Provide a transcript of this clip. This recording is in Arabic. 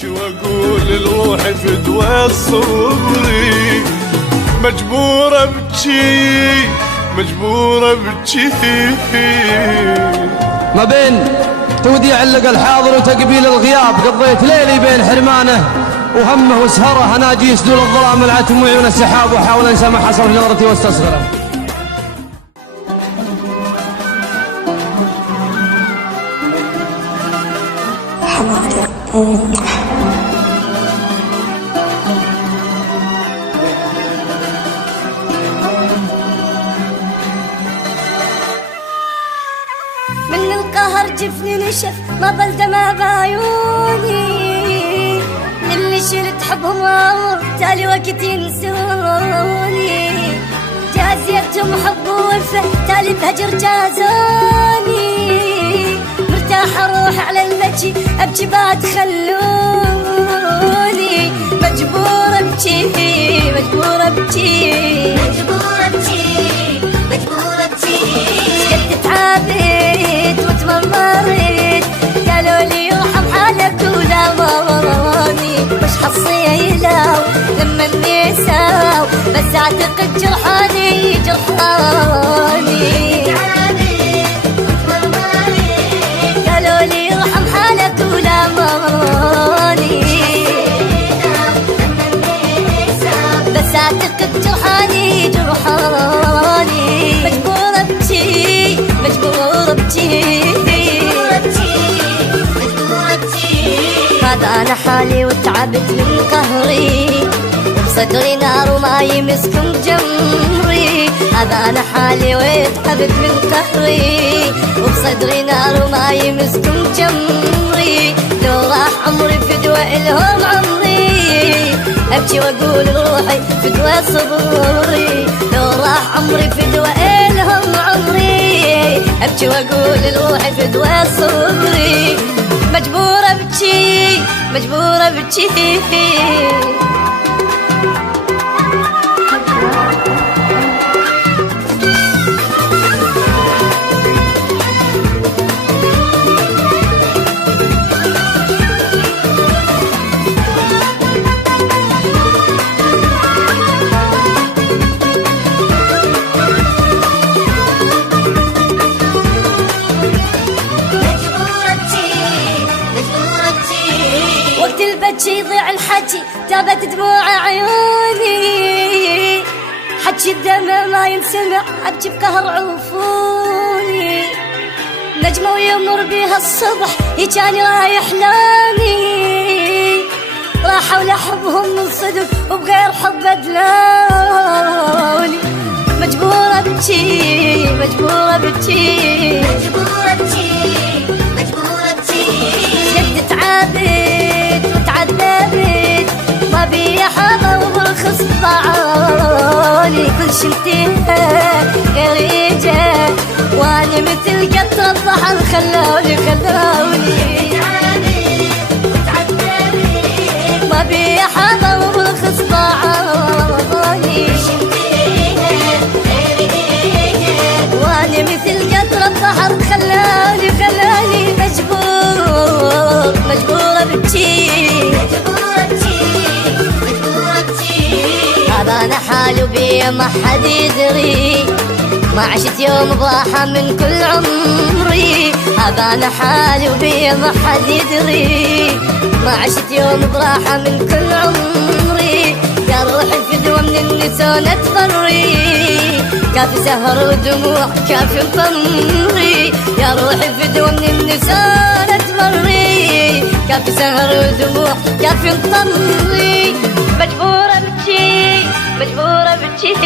ابكي واقول لروحي فدوى صبري، مجبور ابكي مجبور ابكي. ما بين توديع اللقى الحاضر وتقبيل الغياب قضيت ليلي بين حرمانه وهمه وسهره، انا يسدول الظلام العتم وعيون السحاب واحاول انسى ما حصل في نظرتي واستصغره. من القهر جفني نشف ما ظل دمع بعيوني، للي شلت حبهم عمر تالي وقت ينسوني، جازيتهم حب ووفا تالي بهجر جازوني، مرتاحة اروح على المجي ابكي بعد خلوني، مجبور ابكي مجبور ابكي مجبور ابكي مجبور ابكي. قد تعبت وتمررت قالوا لي يرحم حالك ولا مراني، مش حصيلة لما النساو بس اعتقد جرحاني جرحاني. قالوا لي يرحم حالك ولا مراني، بس اعتقد جرحاني جرحاني. مجبور ابكي مجبور ابكي هذا انا حالي وتعبت من قهري، وبصدري نار وما يمسكن جمري. هذا انا حالي وتعبت من قهري، وبصدري نار وما يمسكن جمري. لو راح عمري فدوى الهم عمري، ابكي واقول لروحي فدوى صبري. لو راح عمري فدوى الهم عمري، ابكي واقول لروحي فدوى صبري. مجبور ابكي مجبور ابكي. وقت البكي يضيع الحكي تابت دموع عيوني، حكي الدمع ما ينسمع ابكي بقهر عفوني. نجمة ويمر بيها الصبح يجاني رايح لاني، راحوا لحبهم من صدق وبغير حب ادلوني. مجبور ابكي مجبور ابكي مجبور ابكي مجبور ابكي. جد تعبت وتعذبت ما بي حظ وبرخص ضاعوني، كل شي انتهى غير اجا وانا مثل قطر البحر خلوني ما بي حظ وبرخص ضاعوني، وانا مثل قطر البحر خلوني مجبور مجبور ابكي مجبور ابكي مجبور ابكي. هذا انا حالي بيا ما حد يدري، ما عشت يوم براحة من كل عمري. هذا انا حالي وبيا ما حد يدري، ما عشت يوم براحة من كل عمري. يا روحي فدوى من النسوان تفري، كافي سهر ودموع كافي طمري. يا روحي فدوى من النسوان تفري، كافي سهر ودموع كافي طمري. مجبور ابكي مجبور ابكي.